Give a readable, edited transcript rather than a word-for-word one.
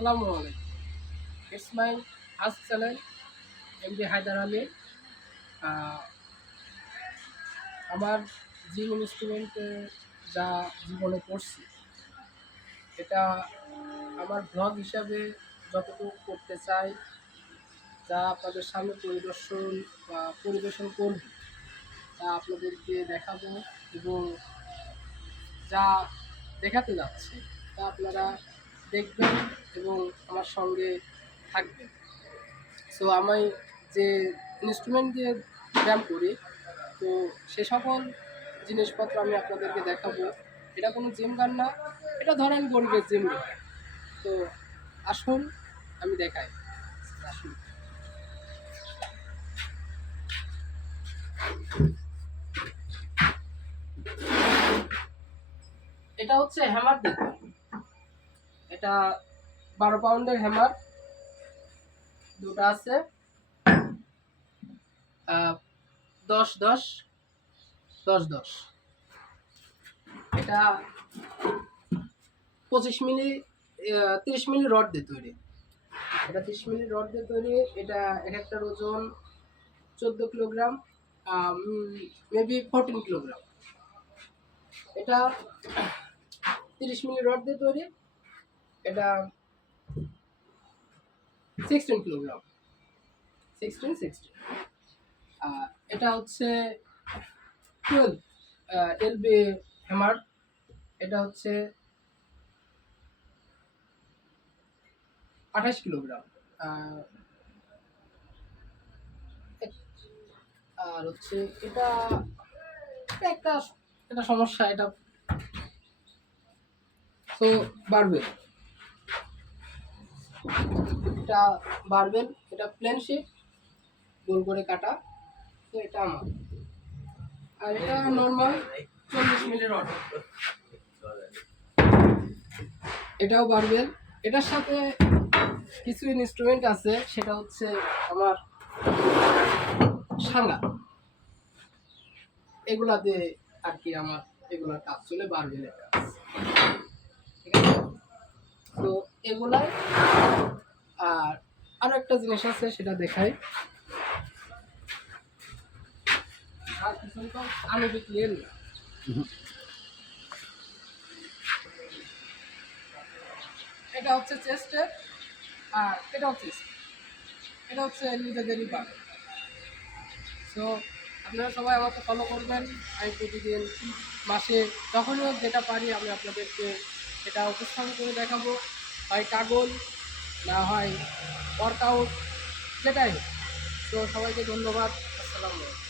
আসসালামু আলাইকুম। It's my first channel MD Haider Ali. আমার জিম ইনস্ট্রুমেন্টে যা জীবনে করছি এটা আমার ব্লগ হিসাবে যতটুকু করতে চাই, যা আপনাদের সামনে পরিবেশন করব, তা আপনাদেরকে দেখাবো এবং যা দেখাতে যাচ্ছে তা আপনারা দেখবেন এবং আমার সঙ্গে থাকবেন। সো আমি যে ইনস্ট্রুমেন্ট দিয়ে ব্যায়াম করি, তো সে সকল জিনিসপত্র আমি আপনাদেরকে দেখাবো। এটা কোনো জিম গান না, এটা ধরেন গরিবের জিম গান। তো আসুন আমি দেখাই। আসুন, এটা হচ্ছে হ্যামার দেখুন। এটা 12 পাউন্ডের হ্যামার, দুটো আছে 10-10 10-10। এটা 25 মিলি 30 মিলি রড দিয়ে তৈরি। এটা 30 মিলি রড দিয়ে তৈরি। এটা এক একটার ওজন 14 কিলোগ্রাম, মেবি 14 কিলোগ্রাম। এটা 30 মিলি রড দিয়ে তৈরি। এটা 16 কিলোগ্রাম, 16। এটা হচ্ছে 12 এলবি হ্যামার। এটা হচ্ছে 28 কিলোগ্রাম। আর হচ্ছে এটা একটা এটা সমস্যা, এটা তো বাড়বে। এটা বাড়বেন, এটা প্লেন শেপ, গোল করে কাটা। তো এটা আমার, আর এটা নর্মাল 40 মিলি রড। এটাও বাড়বেন। এটার সাথে কিছু ইনস্ট্রুমেন্ট আছে, সেটা হচ্ছে আমার সাঙ্গা। এগুলা দিয়ে আর কি আমার এগুলার কাজ চলে, বাড়বেনের কাজ। ঠিক আছে, তো এগুলাই। আর আরো একটা জিনিস আছে, সেটা দেখাই। আর কিছু তো আমি বিক্রিয়েন না। এটা হচ্ছে চেস্টের, আর এটা হচ্ছে এটা হচ্ছে নিজেদেরই পার। সো আপনারা সবাই আমাকে ফলো করবেন। আমি প্রতিদিন মাসে যখনই হোক যেটা পারি আমি আপনাদেরকে সেটা উপস্থাপন করে দেখাবো, হয় কাগজ, না হয় ওয়ার্কআউট, যেটাই হোক। তো সবাইকে ধন্যবাদ। আসসালামু আলাইকুম।